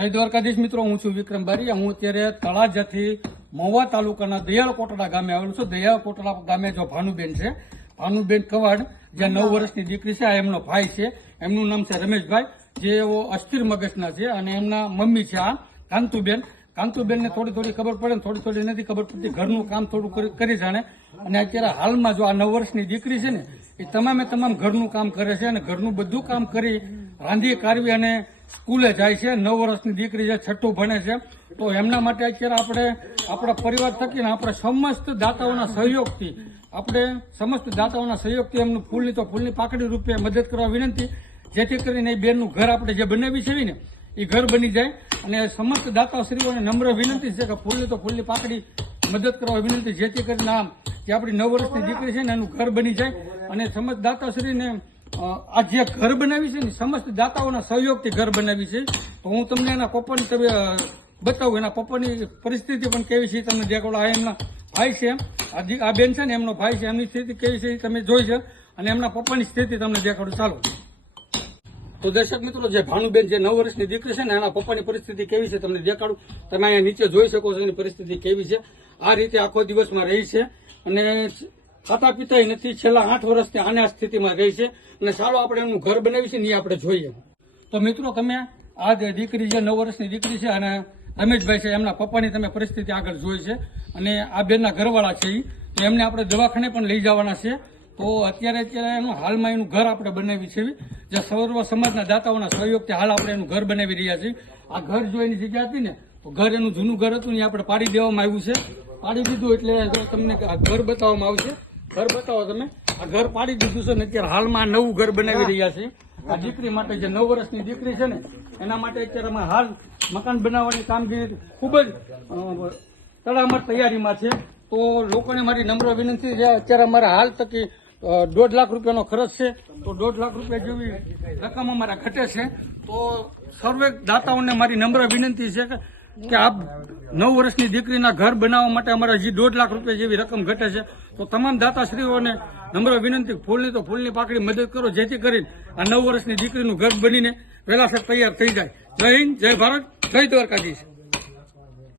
જય દ્વારકાધીશ મિત્રો, હું છું વિક્રમ બારીયા। હું અત્યારે તળાજાથી મહુવા તાલુકાના દયાળ કોટડા ગામે આવેલું છું। દયાળ કોટડા ગામે જો ભાનુબેન છે, ભાનુબેન કવાડ, જે 9 વર્ષની દીકરી છે, આ એમનો ભાઈ છે। એમનું નામ છે રમેશભાઈ, જે અસ્થિર મગજના છે, અને એમના મમ્મી છે આ કાંતુબેન। કાંતુબેનને થોડી ખબર પડે ને થોડી નથી ખબર પડતી, ઘરનું કામ થોડું કરી જાણે। અને અત્યારે હાલમાં જો આ 9 વર્ષની દીકરી છે ને, એ તમામ ઘરનું કામ કરે છે, અને ઘરનું બધું કામ કરી રાંધી કાઢવી અને સ્કૂલે જાય છે। 9 વર્ષની દીકરી છે, 6ઠું ભણે છે। તો એમના માટે અત્યારે આપણે આપણા પરિવાર થકીને આપણે સમસ્ત દાતાઓના સહયોગથી એમનું ફૂલની પાકડી રૂપે મદદ કરવા વિનંતી, જેથી કરીને એ બેનનું ઘર આપણે જે બનાવી છે ને, એ ઘર બની જાય। અને સમસ્ત દાતાશ્રીઓને નમ્ર વિનંતી છે કે ફૂલની પાકડી મદદ કરવા વિનંતી, જેથી કરીને જે આપણી 9 વર્ષની દીકરી છે ને, એનું ઘર બની જાય। અને સમસ્ત દાતાશ્રીને આ જે ઘર બનાવી છે ને, સમસ્ત દાતાઓના સહયોગથી ઘર બનાવી છે। તો હું તમને એના પપ્પાની બતાવું, એના પપ્પાની પરિસ્થિતિ પણ કેવી છે તમને દેખાડો। આ એમના ભાઈ છે, આ બેન છે ને એમનો ભાઈ છે, એમની સ્થિતિ કેવી છે તમે જોઈ છે, અને એમના પપ્પાની સ્થિતિ તમને દેખાડું, ચાલો। તો દર્શક મિત્રો, જે ભાનુબેન જે 9 વર્ષની દીકરી છે ને, એના પપ્પાની પરિસ્થિતિ કેવી છે તમને દેખાડું। તમે અહીંયા નીચે જોઈ શકો છો એની પરિસ્થિતિ કેવી છે। આ રીતે આખો દિવસમાં રહી છે, અને ખાતા પીતા નથી, છેલ્લા 8 વર્ષથી આને આ સ્થિતિમાં રહી છે। અને ચાલો આપણે એનું ઘર બનાવી છે ને, એ આપણે જોઈએ। તો મિત્રો, તમે આ દીકરી જે 9 વર્ષની દીકરી છે, અને રમેશભાઈ છે, એમના પપ્પાની તમે પરિસ્થિતિ આગળ જોઈ છે, અને આ બેનના ઘરવાળા છે, તો એમને આપણે દવાખાને પણ લઈ જવાના છે। તો અત્યારે એનું હાલમાં એનું ઘર આપણે બનાવી છે, જે સર્વ સમાજના દાતાઓના સહયોગથી હાલ આપણે એનું ઘર બનાવી રહ્યા છીએ। આ ઘર જો એની જગ્યા હતી ને, તો ઘર એનું જૂનું ઘર હતું ને, આપણે પાડી દેવામાં આવ્યું છે। પાડી દીધું એટલે તમને આ ઘર બતાવવામાં આવશે। ઘર બતાવો તમે, આ ઘર પાડી દીધું છે ને, અત્યારે હાલમાં નવું ઘર બનાવી રહ્યા છે આ દીકરી માટે। જે 9 વર્ષની દીકરી છે ને, એના માટે અત્યારે અમે હાલ મકાન બનાવવાની કામગીરી ખૂબ જ તડામાર તૈયારીમાં છે। તો લોકોને મારી નમ્ર વિનંતી છે, અત્યારે અમારે હાલ તકી 1.5 લાખ રૂપિયાનો ખર્ચ છે, તો 1.5 લાખ રૂપિયા જેવી રકમ અમારા ઘટે છે। તો સર્વે દાતાઓને મારી નમ્ર વિનંતી છે કે આ 9 વર્ષની દીકરીના ઘર બનાવવા માટે અમારે હજી 1.5 લાખ રૂપિયા જેવી રકમ ઘટે છે। તો તમામ દાતાશ્રીઓને નમ્ર વિનંતી, ફૂલની પાકડી મદદ કરો, જેથી કરીને આ 9 વર્ષની દીકરીનું ઘર બનીને વહેલાસર તૈયાર થઈ જાય। જય હિન્દ, જય ભારત, જય દ્વારકાધીશ।